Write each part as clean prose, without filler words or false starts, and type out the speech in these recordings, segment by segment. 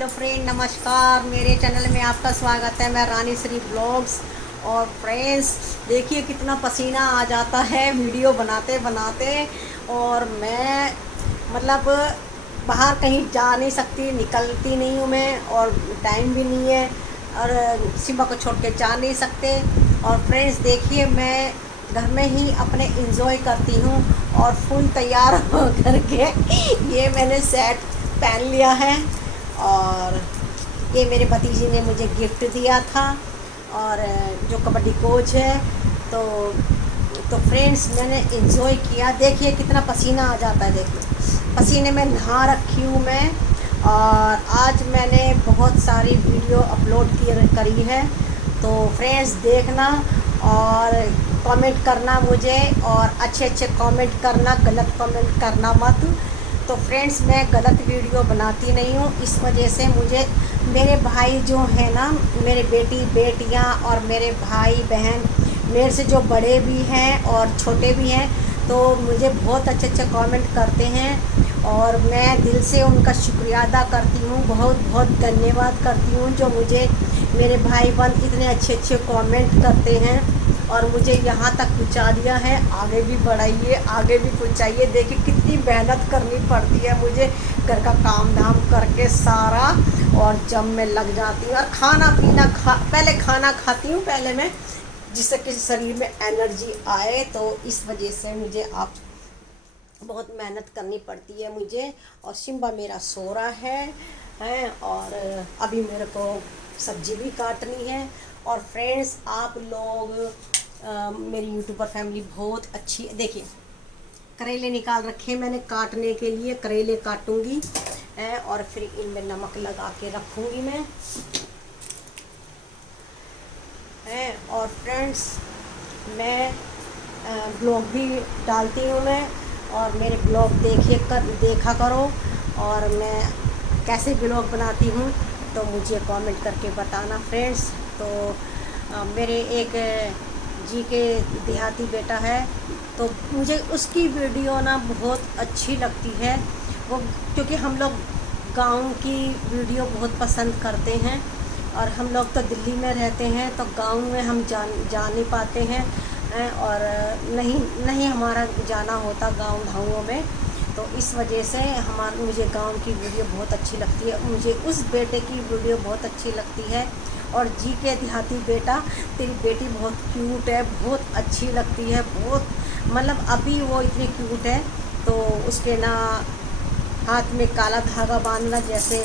Hello friend, नमस्कार। मेरे channel में आपका स्वागत है। मैं रानी श्री ब्लॉग्स। और फ्रेंड्स, देखिए कितना पसीना आ जाता है वीडियो बनाते बनाते। और मैं मतलब बाहर कहीं जा नहीं सकती, निकलती नहीं हूँ मैं, और टाइम भी नहीं है, और सिम्बा को छोड़ के जा नहीं सकते। और फ्रेंड्स देखिए, मैं घर में ही अपने इंजॉय करती हूँ और फुल तैयार हो करके ये मैंने सेट पहन लिया है। और ये मेरे भतीजी ने मुझे गिफ्ट दिया था, और जो कबड्डी कोच है। तो फ्रेंड्स, मैंने इंजॉय किया। देखिए कितना पसीना आ जाता है, देखिए पसीने में नहा रखी हूँ मैं। और आज मैंने बहुत सारी वीडियो अपलोड करी है, तो फ्रेंड्स देखना और कमेंट करना मुझे, और अच्छे अच्छे कमेंट करना, गलत कमेंट करना मत। तो फ्रेंड्स, मैं गलत वीडियो बनाती नहीं हूँ, इस वजह से मुझे मेरे भाई जो है ना, मेरे बेटी बेटियाँ और मेरे भाई बहन, मेरे से जो बड़े भी हैं और छोटे भी हैं, तो मुझे बहुत अच्छे अच्छे कमेंट करते हैं। और मैं दिल से उनका शुक्रिया अदा करती हूँ, बहुत बहुत धन्यवाद करती हूँ, जो मुझे मेरे भाई बहन इतने अच्छे अच्छे कमेंट करते हैं और मुझे यहाँ तक पहुँचा दिया है। आगे भी बढ़ाइए, आगे भी पहुँचाइए। देखिए कितनी मेहनत करनी पड़ती है मुझे, घर का काम धाम करके सारा, और जब मैं लग जाती हूँ और खाना पीना पहले खाना खाती हूँ पहले मैं, जिससे कि शरीर में एनर्जी आए। तो इस वजह से मुझे आप बहुत मेहनत करनी पड़ती है मुझे। और सिम्बा मेरा सो रहा है, और अभी मेरे को सब्जी भी काटनी है। और फ्रेंड्स, आप लोग मेरी यूट्यूबर फैमिली बहुत अच्छी है। देखिए करेले निकाल रखे मैंने काटने के लिए, करेले काटूंगी और फिर इनमें नमक लगा के रखूंगी मैं। और फ्रेंड्स, मैं ब्लॉग भी डालती हूँ मैं, और मेरे ब्लॉग देखा करो। और मैं कैसे ब्लॉग बनाती हूँ तो मुझे कमेंट करके बताना फ्रेंड्स। तो मेरे एक जी के देहाती बेटा है, तो मुझे उसकी वीडियो ना बहुत अच्छी लगती है वो, क्योंकि हम लोग गांव की वीडियो बहुत पसंद करते हैं। और हम लोग तो दिल्ली में रहते हैं, तो गांव में हम जा नहीं पाते हैं, और नहीं हमारा जाना होता गांव ढाँवों में। तो इस वजह से मुझे गांव की वीडियो बहुत अच्छी लगती है। मुझे उस बेटे की वीडियो बहुत अच्छी लगती है। और जी के देहाती बेटा, तेरी बेटी बहुत क्यूट है, बहुत अच्छी लगती है, बहुत मतलब अभी वो इतनी क्यूट है। तो उसके ना हाथ में काला धागा बांधना, जैसे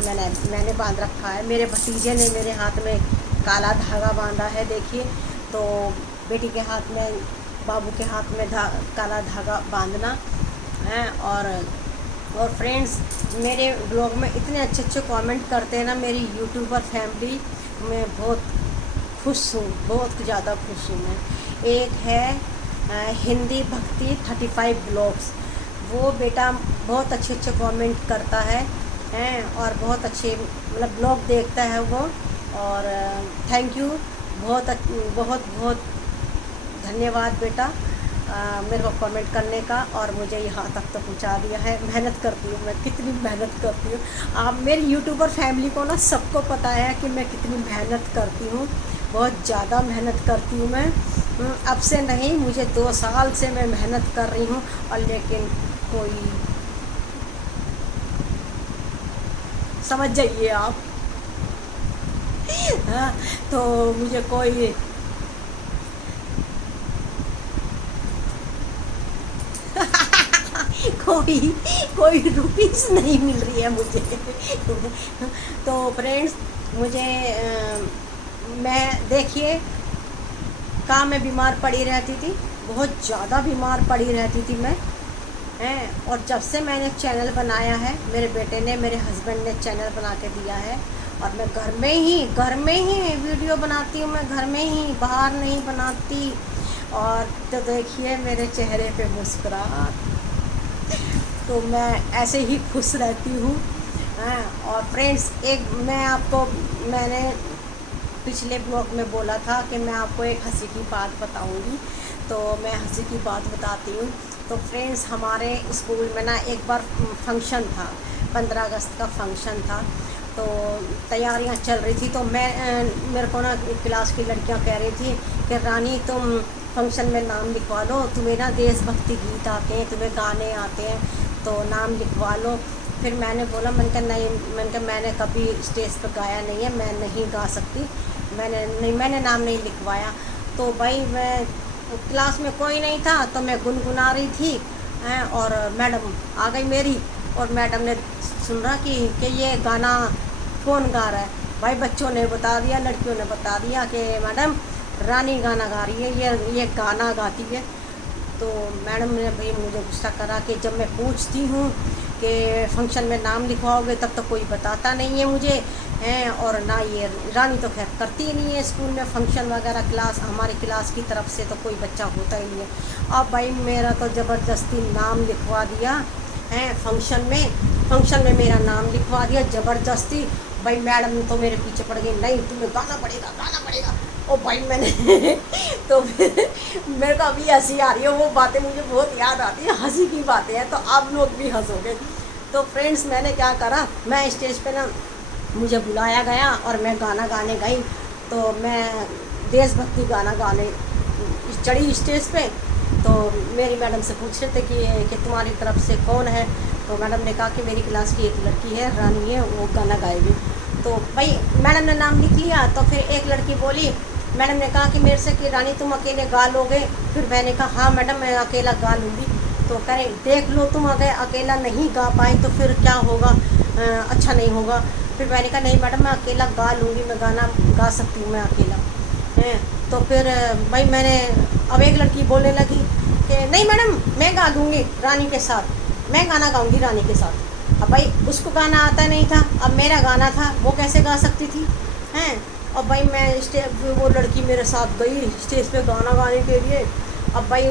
मैंने बांध रखा है, मेरे भतीजे ने मेरे हाथ में काला धागा बांधा है। देखिए, तो बेटी के हाथ में, बाबू के हाथ में काला धागा बांधना है। और फ्रेंड्स, मेरे ब्लॉग में इतने अच्छे अच्छे कमेंट करते हैं ना मेरी यूट्यूबर फैमिली, मैं बहुत खुश हूँ, बहुत ज़्यादा खुश हूँ मैं। एक है हिंदी भक्ति 35 ब्लॉग्स, वो बेटा बहुत अच्छे अच्छे कमेंट करता है, और बहुत अच्छे मतलब ब्लॉग देखता है वो। और थैंक यू, बहुत बहुत बहुत धन्यवाद बेटा, मेरे को कमेंट करने का, और मुझे यहाँ तक तो पहुँचा दिया है। मेहनत करती हूँ मैं, कितनी मेहनत करती हूँ। आप मेरी यूट्यूबर फैमिली को ना सबको पता है कि मैं कितनी मेहनत करती हूँ, बहुत ज़्यादा मेहनत करती हूँ मैं। अब से नहीं, मुझे 2 साल से मैं मेहनत कर रही हूँ, और लेकिन कोई समझ जाइए आप। हाँ, तो मुझे कोई रुपीस नहीं मिल रही है मुझे। तो फ्रेंड्स, मुझे मैं देखिए कहाँ मैं बीमार पड़ी रहती थी, बहुत ज़्यादा बीमार पड़ी रहती थी मैं, और जब से मैंने चैनल बनाया है, मेरे बेटे ने, मेरे हस्बैंड ने चैनल बना के दिया है, और मैं घर में ही वीडियो बनाती हूँ, मैं घर में ही, बाहर नहीं बनाती। और तो देखिए मेरे चेहरे पे मुस्कुराहट, तो मैं ऐसे ही खुश रहती हूँ। और फ्रेंड्स, मैंने पिछले ब्लॉग में बोला था कि मैं आपको एक हंसी की बात बताऊंगी, तो मैं हंसी की बात बताती हूँ। तो फ्रेंड्स, हमारे स्कूल में ना एक बार फंक्शन था, 15 अगस्त का फंक्शन था, तो तैयारियां चल रही थी। तो मेरे को ना क्लास की लड़कियां कह रही थी कि रानी तुम फंक्शन में नाम लिखवा लो, तुम्हें ना देशभक्ति गीत आते हैं, तुम्हें गाने आते हैं, तो नाम लिखवा लो। फिर मैंने बोला, मैंने कहा नहीं, मैंने कभी स्टेज पर गाया नहीं है, मैं नहीं गा सकती, मैंने नाम नहीं लिखवाया। तो भाई मैं क्लास में कोई नहीं था, तो मैं गुनगुना रही थी हैं, और मैडम आ गई मेरी, और मैडम ने सुन रहा कि ये गाना कौन गा रहा है। भाई बच्चों ने बता दिया, लड़कियों ने बता दिया कि मैडम रानी गाना गा रही है, ये गाना गाती है। तो मैडम ने भाई मुझे गुस्सा करा कि जब मैं पूछती हूँ कि फंक्शन में नाम लिखवाओगे तब तो कोई बताता नहीं है मुझे हैं, और ना ये रानी तो खैर करती ही नहीं है स्कूल में फंक्शन वगैरह, क्लास हमारी क्लास की तरफ से तो कोई बच्चा होता ही नहीं है। अब भाई मेरा तो ज़बरदस्ती नाम लिखवा दिया हैं फंक्शन में मेरा नाम लिखवा दिया ज़बरदस्ती। भाई मैडम तो मेरे पीछे पड़ गई, नहीं तुम्हें गाना पड़ेगा। ओ भाई मैंने तो फिर मेरे को अभी हंसी आ रही है, वो बातें मुझे बहुत याद आती है, हंसी की बातें हैं, तो आप लोग भी हंसोगे। तो फ्रेंड्स मैंने क्या करा, मैं स्टेज पे ना मुझे बुलाया गया और मैं गाना गाने गई। तो मैं देशभक्ति गाना गाने चढ़ी स्टेज पे। तो मेरी मैडम से पूछ रहे थे कि तुम्हारी तरफ से कौन है। तो मैडम ने कहा कि मेरी क्लास की एक लड़की है, रानी है, वो गाना गाएगी। तो भाई मैडम ने नाम लिख लिया। तो फिर एक लड़की बोली, मैडम ने कहा कि मेरे से कि रानी तुम अकेले गा लोगे। फिर मैंने कहा हाँ मैडम मैं अकेला गा लूँगी। तो करें देख लो, तुम अगर अकेला नहीं गा पाई तो फिर क्या होगा, अच्छा नहीं होगा। फिर मैंने कहा नहीं मैडम मैं अकेला गा लूँगी, मैं गाना गा सकती हूँ मैं अकेला हैं। तो फिर भाई मैंने, अब एक लड़की बोलने लगी कि नहीं मैडम मैं गा दूँगी रानी के साथ, मैं गाना गाऊँगी रानी के साथ। अब भाई उसको गाना आता नहीं था, अब मेरा गाना था, वो कैसे गा सकती थी हैं। और भाई मैं वो लड़की मेरे साथ गई स्टेज पे गाना गाने के लिए। अब भाई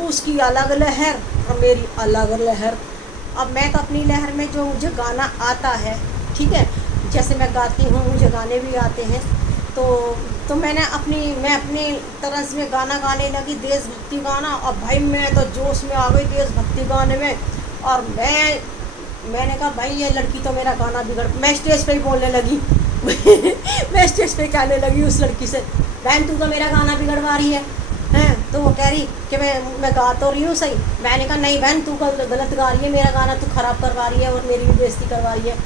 उसकी अलग लहर और मेरी अलग लहर। अब मैं तो अपनी लहर में जो मुझे गाना आता है, ठीक है, जैसे मैं गाती हूँ मुझे गाने भी आते हैं, तो मैं अपनी तरह से गाना गाने लगी, देशभक्ति गाना। और भाई मैं तो जोश में आ गई देशभक्ति गाने में। और मैंने कहा भाई ये लड़की तो मेरा गाना बिगड़, मैं स्टेज पे ही बोलने लगी मैं स्टेज पे कहने लगी उस लड़की से, बहन तू तो मेरा गाना बिगड़वा रही है हैं। तो वो कह रही कि मैं गा तो रही हूँ सही। मैंने कहा नहीं बहन तू गलत गा रही है, मेरा गाना तू ख़राब करवा रही है और मेरी भी बेइज्जती करवा रही है।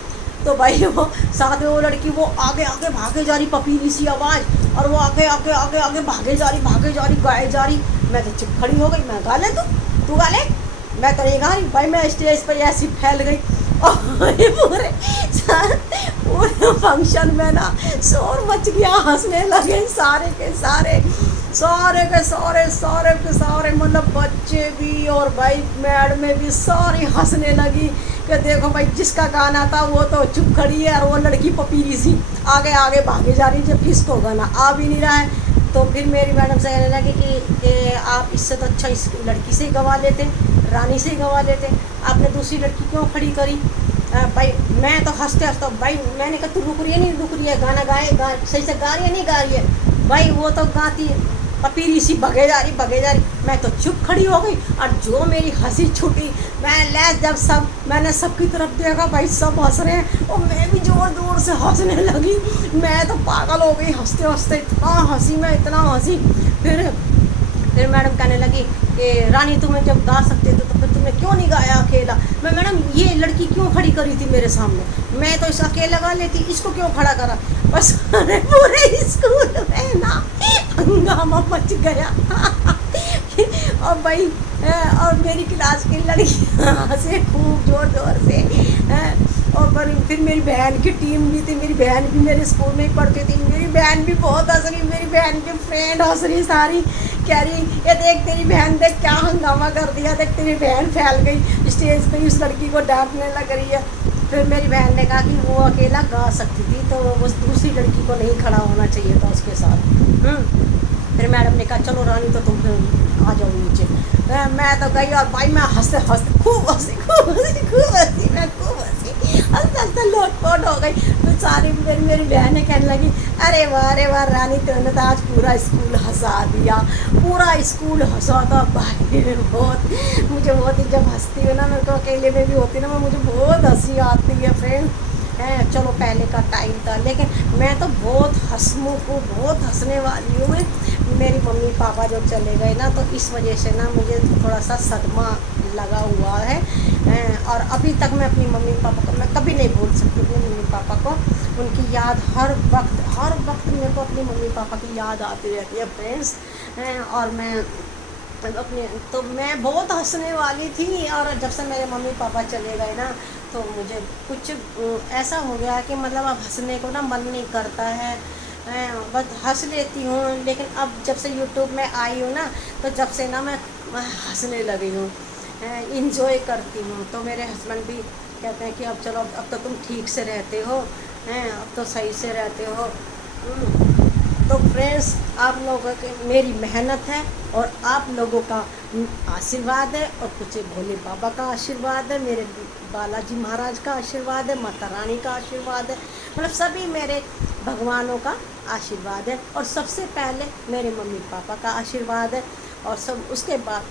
तो भाई वो साथ में वो लड़की वो आगे आगे भागे जा रही, पपीली सी आवाज़, और वो आगे आगे आगे आगे भागे जा रही गाए जा रही। मैं तो चुप खड़ी हो गई, मैं गा ले तू गा ले, मैं तो नहीं गा रही। भाई मैं स्टेज पर ऐसी फैल गई और पूरे फंक्शन में ना शोर मच गया, हंसने लगे सारे के सारे मतलब बच्चे भी और भाई मैडमें भी सारी हंसने लगी कि देखो भाई जिसका गाना था वो तो चुप खड़ी है और वो लड़की पपीली सी आगे आगे भागे जा रही है जबकि इसको गाना आ भी नहीं रहा है। तो फिर मेरी मैडम से कहने लगी कि आप इससे तो अच्छा इस लड़की से ही गवा लेते, रानी से ही गवा लेते, आपने दूसरी लड़की क्यों खड़ी करी। भाई मैं तो हंसते भाई मैंने कहा तू रुक रही है गाना सही से गा रही है नहीं गा रही है। भाई वो तो गाती पपीरी सी भगे जा रही, मैं तो चुप खड़ी हो गई। और जो मेरी हंसी छूटी, मैंने सबकी तरफ देखा, भाई सब हंस रहे हैं और मैं भी जोर से हंसने लगी। मैं तो पागल हो गई हंसते हंसते, इतना हंसी। फिर मैडम कहने लगी कि रानी तुम्हें जब गा सकते थे तो फिर तुमने क्यों नहीं गाया अकेला। मैं मैडम ये लड़की क्यों खड़ी करी थी मेरे सामने, मैं तो इस अकेला गा लेती, इसको क्यों खड़ा करा। बस पूरे स्कूल में ना हंगामा मच गया और भाई और मेरी क्लास की लड़कियाँ हंसे खूब जोर से। और फिर मेरी बहन की टीम भी थी, मेरी बहन भी मेरे स्कूल में ही पढ़ती थी, मेरी बहन भी बहुत हंस रही, मेरी बहन की फ्रेंड हंस रही सारी, कह रही ये देख तेरी बहन देख क्या हंगामा कर दिया, देख तेरी बहन फैल गई स्टेज पे उस लड़की को डांटने लग रही है। फिर मेरी बहन ने कहा कि वो अकेला गा सकती थी तो उस दूसरी लड़की को नहीं खड़ा होना चाहिए था उसके साथ। फिर मैडम ने कहा चलो रानी तो तुम फिर आ जाओ नीचे। मैं तो गई और भाई मैं हंसते खूब हंसी हंसते लोटपोट हो गई। तो सारी मेरी बहनें कहने लगी अरे वाह रानी तुमने तो आज पूरा स्कूल हंसा दिया, पूरा स्कूल हंसा था। भाई मुझे बहुत ही जब हंसती हूँ ना, मेरे को अकेले में भी होती ना, मुझे बहुत हंसी आती है फ्रेंड। चलो पहले का टाइम था, लेकिन मैं तो बहुत हंसमुख हूँ, बहुत हंसने वाली हूँ मैं। मेरी मम्मी पापा जो चले गए ना, तो इस वजह से ना मुझे थोड़ा सा सदमा लगा हुआ है। और अभी तक मैं अपनी मम्मी पापा को मैं कभी नहीं भूल सकती, अपने मम्मी पापा को। उनकी याद हर वक्त मेरे को अपनी मम्मी पापा की याद आती रहती है फ्रेंड्स। और मैं अपने तो मैं बहुत हंसने वाली थी, और जब से मेरे मम्मी पापा चले गए ना, तो मुझे कुछ ऐसा हो गया कि मतलब अब हंसने को ना मन नहीं करता है। बस हंस लेती हूँ, लेकिन अब जब से यूट्यूब में आई हूँ ना, तो जब से ना मैं हंसने लगी हूँ, इंजॉय करती हूँ। तो मेरे हस्बैंड भी कहते हैं कि अब चलो, अब तो तुम ठीक से रहते हो, हैं अब तो सही से रहते हो। तो फ्रेंड्स, आप लोगों की मेरी मेहनत है, और आप लोगों का आशीर्वाद है, और कुछ भोले बाबा का आशीर्वाद है, मेरे बालाजी महाराज का आशीर्वाद है, माता रानी का आशीर्वाद है, मतलब सभी मेरे भगवानों का आशीर्वाद है। और सबसे पहले मेरे मम्मी पापा का आशीर्वाद है, और सब उसके बाद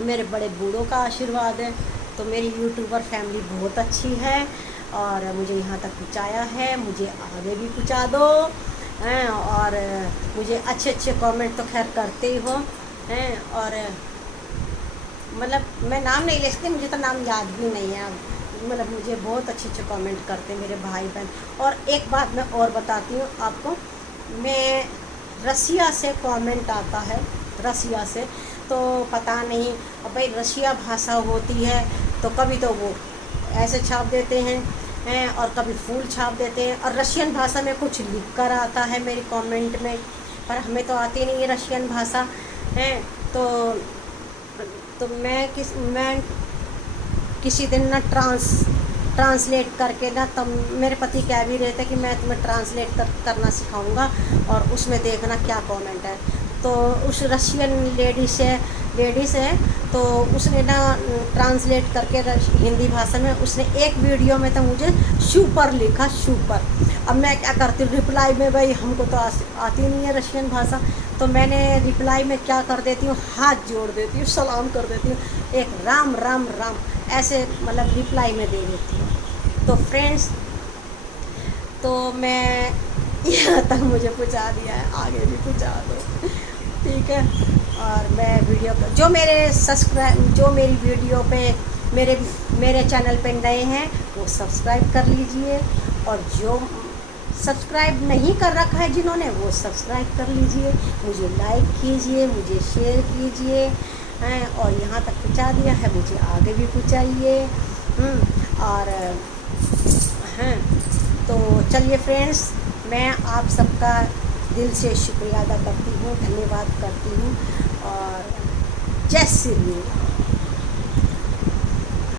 मेरे बड़े बूढ़ों का आशीर्वाद है। तो मेरी यूट्यूबर फैमिली बहुत अच्छी है, और मुझे यहाँ तक पहुँचाया है, मुझे आगे भी पहुँचा दो हैं। और मुझे अच्छे अच्छे कमेंट तो खैर करते ही हो हैं। और मतलब मैं नाम नहीं ले सकती, मुझे तो नाम याद भी नहीं है अब। मतलब मुझे बहुत अच्छे अच्छे कमेंट करते हैं मेरे भाई बहन। और एक बात मैं और बताती हूँ आपको, मैं रसिया से कमेंट आता है, रसिया से, तो पता नहीं अब भाई रसिया भाषा होती है, तो कभी तो वो ऐसे छाप देते हैं और कभी फूल छाप देते हैं, और रशियन भाषा में कुछ लिख कर आता है मेरी कमेंट में, पर हमें तो आती नहीं है रशियन भाषा है। तो मैं किसी दिन ना ट्रांसलेट करके ना, तब मेरे पति कह भी रहे थे कि मैं तुम्हें ट्रांसलेट करना सिखाऊंगा, और उसमें देखना क्या कमेंट है। तो उस रशियन लेडीज़ है, तो उसने ना ट्रांसलेट करके हिंदी भाषा में उसने एक वीडियो में तो मुझे सुपर लिखा, सुपर। अब मैं क्या करती हूँ रिप्लाई में, भाई हमको तो आती नहीं है रशियन भाषा, तो मैंने रिप्लाई में क्या कर देती हूँ, हाथ जोड़ देती हूँ, सलाम कर देती हूँ, एक राम राम राम ऐसे मतलब रिप्लाई में दे देती हूँ। तो फ्रेंड्स, तो मैं यहाँ तक मुझे पहुँचा दिया है, आगे भी पहुँचा दो, ठीक है। और मैं वीडियो जो मेरी वीडियो पे मेरे चैनल पे नए हैं, वो सब्सक्राइब कर लीजिए, और जो सब्सक्राइब नहीं कर रखा है जिन्होंने, वो सब्सक्राइब कर लीजिए, मुझे लाइक कीजिए, मुझे शेयर कीजिए हैं। और यहाँ तक पहुँचा दिया है, मुझे आगे भी पहुँचाइए। और हैं, तो चलिए फ्रेंड्स, मैं आप सबका दिल से शुक्रिया अदा करती हूँ, धन्यवाद करती हूँ, और जय श्री राम।